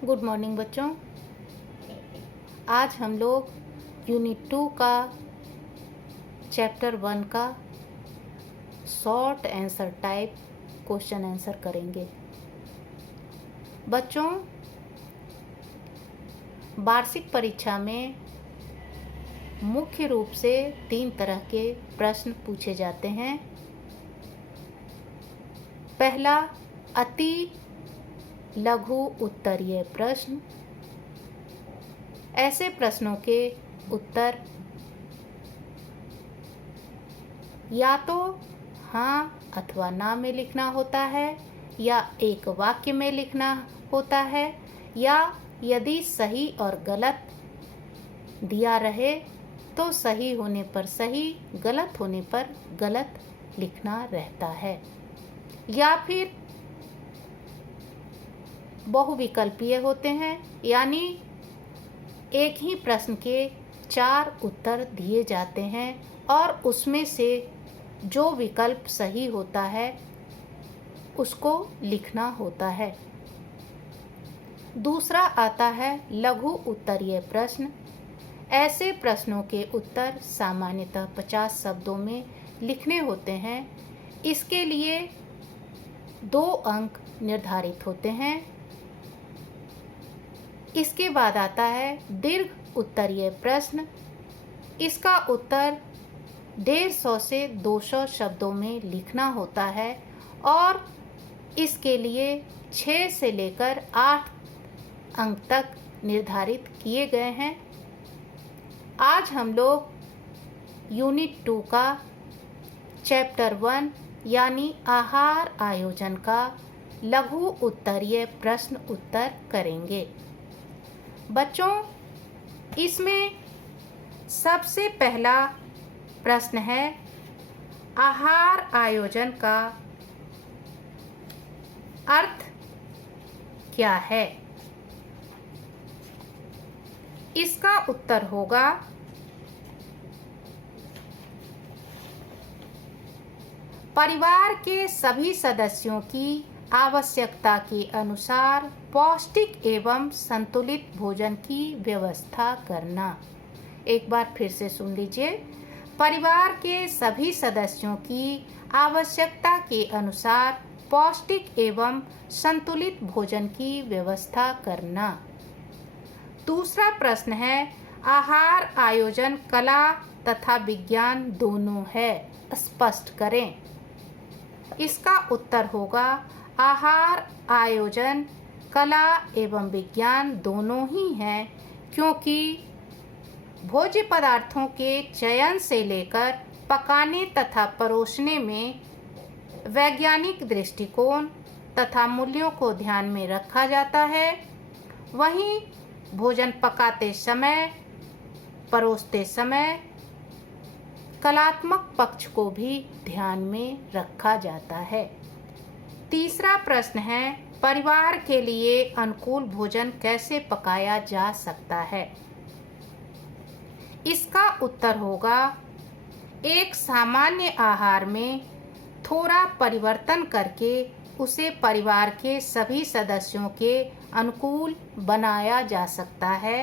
Good morning बच्चों। आज हम लोग यूनिट 2 का चैप्टर 1 का short answer type question answer करेंगे। बच्चों, वार्षिक परीक्षा में मुख्य रूप से 3 तरह के प्रश्न पूछे जाते हैं। पहला, अति लघु उत्तरीय प्रश्न। ऐसे प्रश्नों के उत्तर या तो हाँ अथवा ना में लिखना होता है या एक वाक्य में लिखना होता है, या यदि सही और गलत दिया रहे तो सही होने पर सही, गलत होने पर गलत लिखना रहता है, या फिर बहुविकल्पीय होते हैं, यानी एक ही प्रश्न के 4 उत्तर दिए जाते हैं और उसमें से जो विकल्प सही होता है उसको लिखना होता है। दूसरा आता है लघु उत्तरीय प्रश्न। ऐसे प्रश्नों के उत्तर सामान्यतः 50 शब्दों में लिखने होते हैं। इसके लिए 2 अंक निर्धारित होते हैं। इसके बाद आता है दीर्घ उत्तरीय प्रश्न। इसका उत्तर 150 से 200 शब्दों में लिखना होता है और इसके लिए 6 से लेकर 8 अंक तक निर्धारित किए गए हैं। आज हम लोग यूनिट 2 का चैप्टर 1 यानी आहार आयोजन का लघु उत्तरीय प्रश्न उत्तर करेंगे। बच्चों, इसमें सबसे पहला प्रश्न है आहार आयोजन का अर्थ क्या है। इसका उत्तर होगा परिवार के सभी सदस्यों की आवश्यकता के अनुसार पौष्टिक एवं संतुलित भोजन की व्यवस्था करना। एक बार फिर से सुन लीजिए। परिवार के सभी सदस्यों की आवश्यकता के अनुसार पौष्टिक एवं संतुलित भोजन की व्यवस्था करना। दूसरा प्रश्न है आहार आयोजन कला तथा विज्ञान दोनों है, स्पष्ट करें। इसका उत्तर होगा आहार आयोजन कला एवं विज्ञान दोनों ही हैं, क्योंकि भोज्य पदार्थों के चयन से लेकर पकाने तथा परोसने में वैज्ञानिक दृष्टिकोण तथा मूल्यों को ध्यान में रखा जाता है। वहीं भोजन पकाते समय, परोसते समय कलात्मक पक्ष को भी ध्यान में रखा जाता है। तीसरा प्रश्न है परिवार के लिए अनुकूल भोजन कैसे पकाया जा सकता है। इसका उत्तर होगा एक सामान्य आहार में थोड़ा परिवर्तन करके उसे परिवार के सभी सदस्यों के अनुकूल बनाया जा सकता है।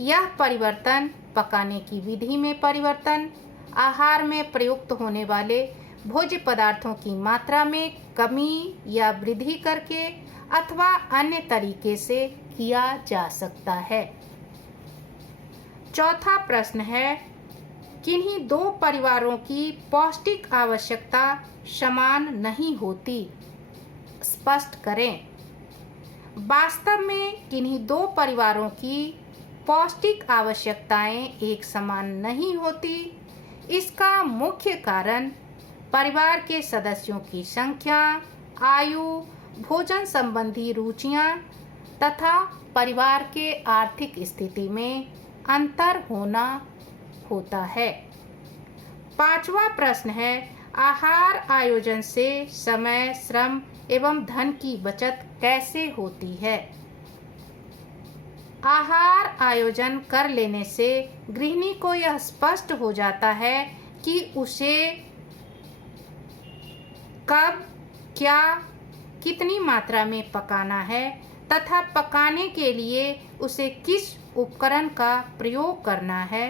यह परिवर्तन पकाने की विधि में परिवर्तन, आहार में प्रयुक्त होने वाले भोज्य पदार्थों की मात्रा में कमी या वृद्धि करके अथवा अन्य तरीके से किया जा सकता है। चौथा प्रश्न है किन्हीं 2 परिवारों की पौष्टिक आवश्यकता समान नहीं होती, स्पष्ट करें। वास्तव में किन्हीं 2 परिवारों की पौष्टिक आवश्यकताएं एक समान नहीं होती। इसका मुख्य कारण परिवार के सदस्यों की संख्या, आयु, भोजन संबंधी रुचियां तथा परिवार के आर्थिक स्थिति में अंतर होना होता है। 5वां प्रश्न है आहार आयोजन से समय, श्रम एवं धन की बचत कैसे होती है। आहार आयोजन कर लेने से गृहिणी को यह स्पष्ट हो जाता है कि उसे कब, क्या, कितनी मात्रा में पकाना है तथा पकाने के लिए उसे किस उपकरण का प्रयोग करना है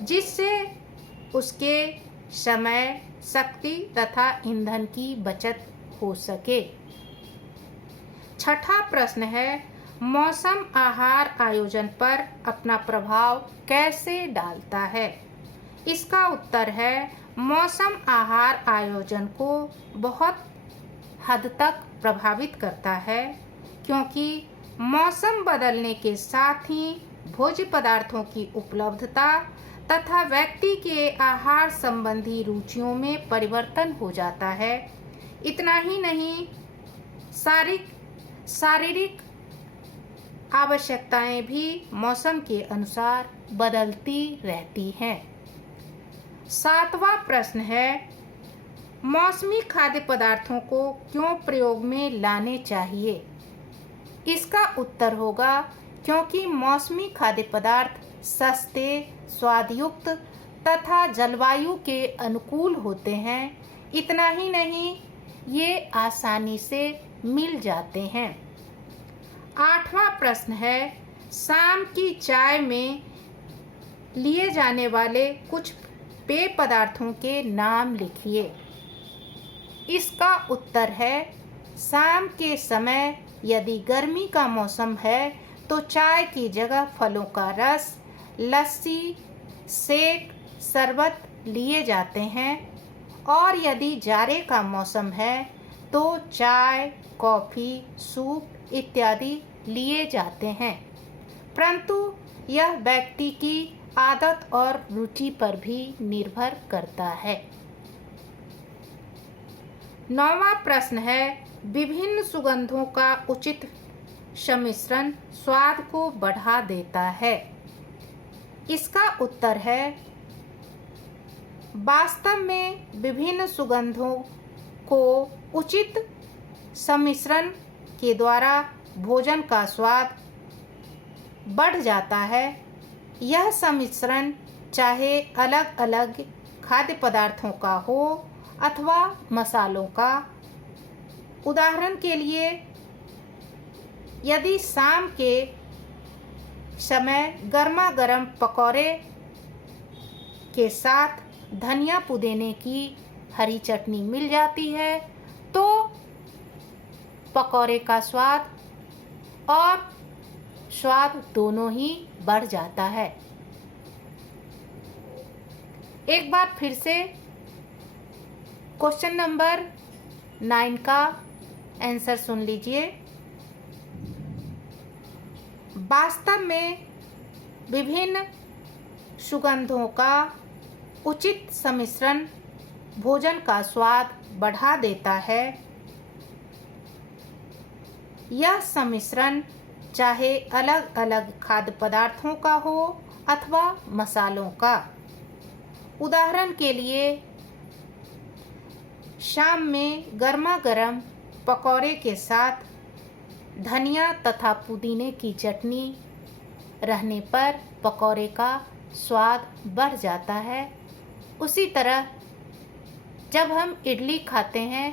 जिससे उसके समय, शक्ति तथा ईंधन की बचत हो सके। छठा प्रश्न है, मौसम आहार आयोजन पर अपना प्रभाव कैसे डालता है? इसका उत्तर है, मौसम आहार आयोजन को बहुत हद तक प्रभावित करता है, क्योंकि मौसम बदलने के साथ ही भोज्य पदार्थों की उपलब्धता तथा व्यक्ति के आहार संबंधी रुचियों में परिवर्तन हो जाता है। इतना ही नहीं, शारीरिक आवश्यकताएं भी मौसम के अनुसार बदलती रहती हैं। सातवां प्रश्न है, मौसमी खाद्य पदार्थों को क्यों प्रयोग में लाने चाहिए? इसका उत्तर होगा, क्योंकि मौसमी खाद्य पदार्थ सस्ते, स्वादयुक्त तथा जलवायु के अनुकूल होते हैं। इतना ही नहीं, ये आसानी से मिल जाते हैं। आठवां प्रश्न है, शाम की चाय में लिए जाने वाले कुछ पेय पदार्थों के नाम लिखिए। इसका उत्तर है, शाम के समय यदि गर्मी का मौसम है तो चाय की जगह फलों का रस, लस्सी, शेक, शरबत लिए जाते हैं, और यदि जाड़े का मौसम है तो चाय, कॉफ़ी, सूप इत्यादि लिए जाते हैं। परंतु यह व्यक्ति की आदत और रुचि पर भी निर्भर करता है। नौवां प्रश्न है, विभिन्न सुगंधों का उचित सम्मिश्रण स्वाद को बढ़ा देता है। इसका उत्तर है, वास्तव में विभिन्न सुगंधों को उचित सम्मिश्रण के द्वारा भोजन का स्वाद बढ़ जाता है। यह सम्मिश्रण चाहे अलग अलग खाद्य पदार्थों का हो अथवा मसालों का। उदाहरण के लिए, यदि शाम के समय गर्मा गर्म पकौड़े के साथ धनिया पुदीने की हरी चटनी मिल जाती है तो पकौड़े का स्वाद दोनों ही बढ़ जाता है। एक बार फिर से क्वेश्चन नंबर 9 का आंसर सुन लीजिए। वास्तव में विभिन्न सुगंधों का उचित सम्मिश्रण भोजन का स्वाद बढ़ा देता है। यह सम्मिश्रण चाहे अलग अलग खाद्य पदार्थों का हो अथवा मसालों का। उदाहरण के लिए, शाम में गर्मा गर्म पकौड़े के साथ धनिया तथा पुदीने की चटनी रहने पर पकौड़े का स्वाद बढ़ जाता है। उसी तरह जब हम इडली खाते हैं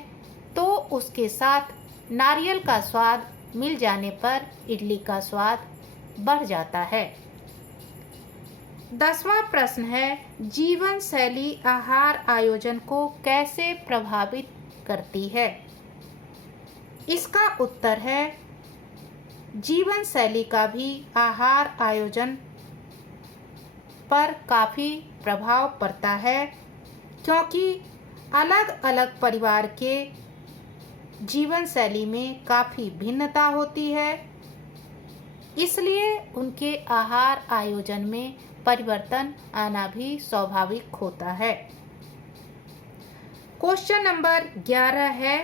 तो उसके साथ नारियल का स्वाद मिल जाने पर इडली का स्वाद बढ़ जाता है। 10वां प्रश्न है, जीवन शैली आहार आयोजन को कैसे प्रभावित करती है? इसका उत्तर है, जीवन शैली का भी आहार आयोजन पर काफ़ी प्रभाव पड़ता है, क्योंकि अलग अलग परिवार के जीवन शैली में काफ़ी भिन्नता होती है, इसलिए उनके आहार आयोजन में परिवर्तन आना भी स्वाभाविक होता है। क्वेश्चन नंबर 11 है,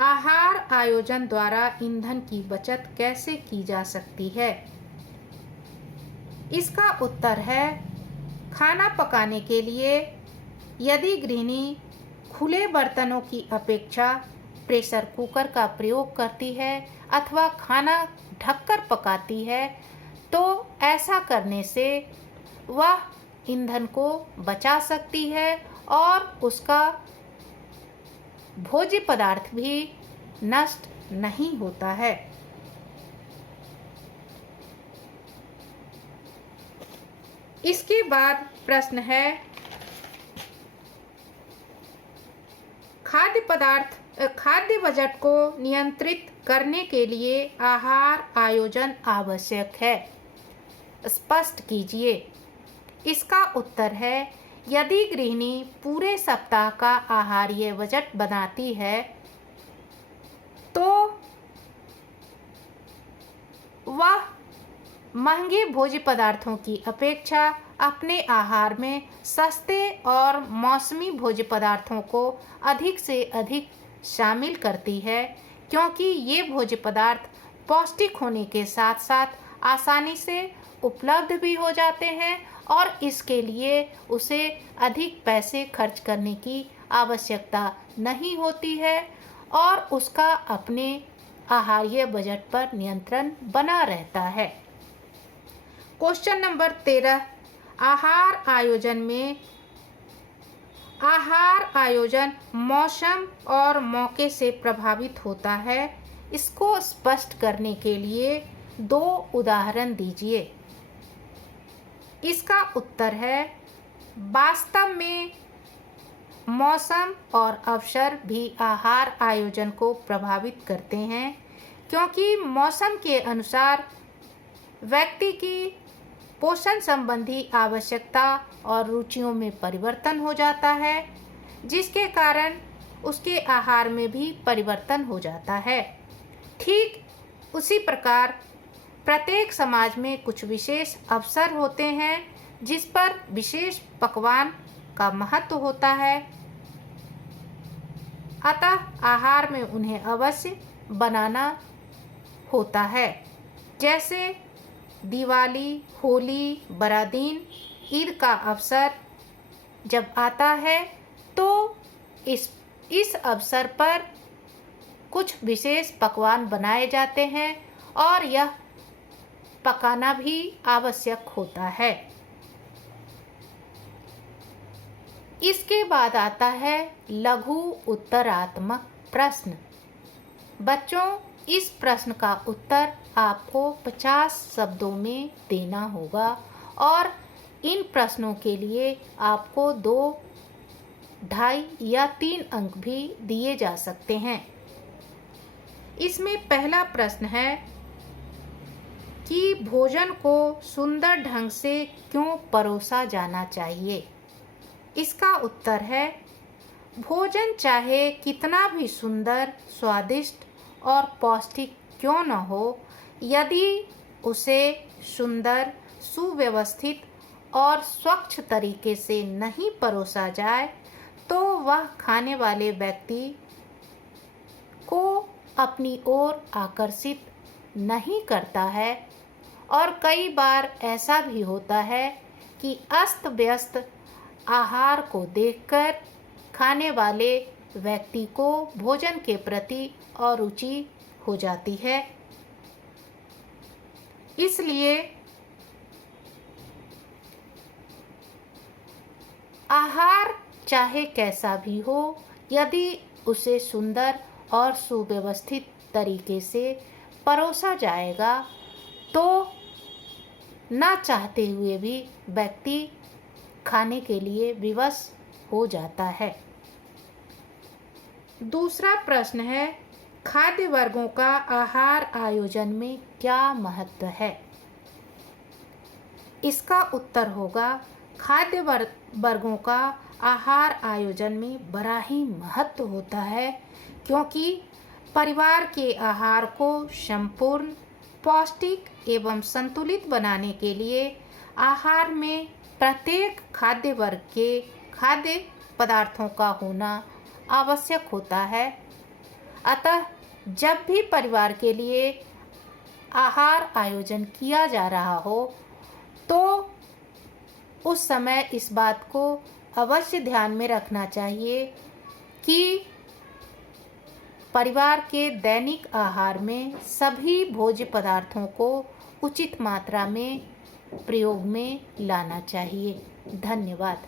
आहार आयोजन द्वारा ईंधन की बचत कैसे की जा सकती है? इसका उत्तर है, खाना पकाने के लिए यदि गृहिणी खुले बर्तनों की अपेक्षा प्रेशर कुकर का प्रयोग करती है अथवा खाना ढककर पकाती है तो ऐसा करने से वह ईंधन को बचा सकती है और उसका भोज्य पदार्थ भी नष्ट नहीं होता है। इसके बाद प्रश्न है खाद्य बजट को नियंत्रित करने के लिए आहार आयोजन आवश्यक है, स्पष्ट कीजिए। इसका उत्तर है यदि गृहिणी पूरे सप्ताह का आहारीय बजट बनाती है तो वह महंगे भोज्य पदार्थों की अपेक्षा अपने आहार में सस्ते और मौसमी भोज्य पदार्थों को अधिक से अधिक शामिल करती है, क्योंकि ये भोज्य पदार्थ पौष्टिक होने के साथ साथ आसानी से उपलब्ध भी हो जाते हैं और इसके लिए उसे अधिक पैसे खर्च करने की आवश्यकता नहीं होती है और उसका अपने आहारीय बजट पर नियंत्रण बना रहता है। क्वेश्चन नंबर 13, आहार आयोजन मौसम और मौके से प्रभावित होता है। इसको स्पष्ट करने के लिए 2 उदाहरण दीजिए। इसका उत्तर है वास्तव में मौसम और अवसर भी आहार आयोजन को प्रभावित करते हैं, क्योंकि मौसम के अनुसार व्यक्ति की पोषण संबंधी आवश्यकता और रुचियों में परिवर्तन हो जाता है, जिसके कारण उसके आहार में भी परिवर्तन हो जाता है। ठीक उसी प्रकार प्रत्येक समाज में कुछ विशेष अवसर होते हैं जिस पर विशेष पकवान का महत्व होता है, अतः आहार में उन्हें अवश्य बनाना होता है। जैसे दिवाली, होली, बड़ादिन, ईद का अवसर जब आता है तो इस अवसर पर कुछ विशेष पकवान बनाए जाते हैं और यह पकाना भी आवश्यक होता है। इसके बाद आता है लघु उत्तरात्मक प्रश्न। बच्चों, इस प्रश्न का उत्तर आपको 50 शब्दों में देना होगा और इन प्रश्नों के लिए आपको 2, 2.5 या 3 अंक भी दिए जा सकते हैं। इसमें पहला प्रश्न है कि भोजन को सुंदर ढंग से क्यों परोसा जाना चाहिए। इसका उत्तर है भोजन चाहे कितना भी सुंदर, स्वादिष्ट और पौष्टिक क्यों न हो, यदि उसे सुंदर, सुव्यवस्थित और स्वच्छ तरीके से नहीं परोसा जाए तो वह खाने वाले व्यक्ति को अपनी ओर आकर्षित नहीं करता है और कई बार ऐसा भी होता है कि अस्त व्यस्त आहार को देखकर खाने वाले व्यक्ति को भोजन के प्रति अरुचि हो जाती है। इसलिए आहार चाहे कैसा भी हो, यदि उसे सुंदर और सुव्यवस्थित तरीके से परोसा जाएगा तो ना चाहते हुए भी व्यक्ति खाने के लिए विवश हो जाता है। दूसरा प्रश्न है खाद्य वर्गों का आहार आयोजन में क्या महत्व है। इसका उत्तर होगा खाद्य वर्गों का आहार आयोजन में बड़ा ही महत्व होता है, क्योंकि परिवार के आहार को संपूर्ण, पौष्टिक एवं संतुलित बनाने के लिए आहार में प्रत्येक खाद्य वर्ग के खाद्य पदार्थों का होना आवश्यक होता है। अतः जब भी परिवार के लिए आहार आयोजन किया जा रहा हो तो उस समय इस बात को अवश्य ध्यान में रखना चाहिए कि परिवार के दैनिक आहार में सभी भोज्य पदार्थों को उचित मात्रा में प्रयोग में लाना चाहिए। धन्यवाद।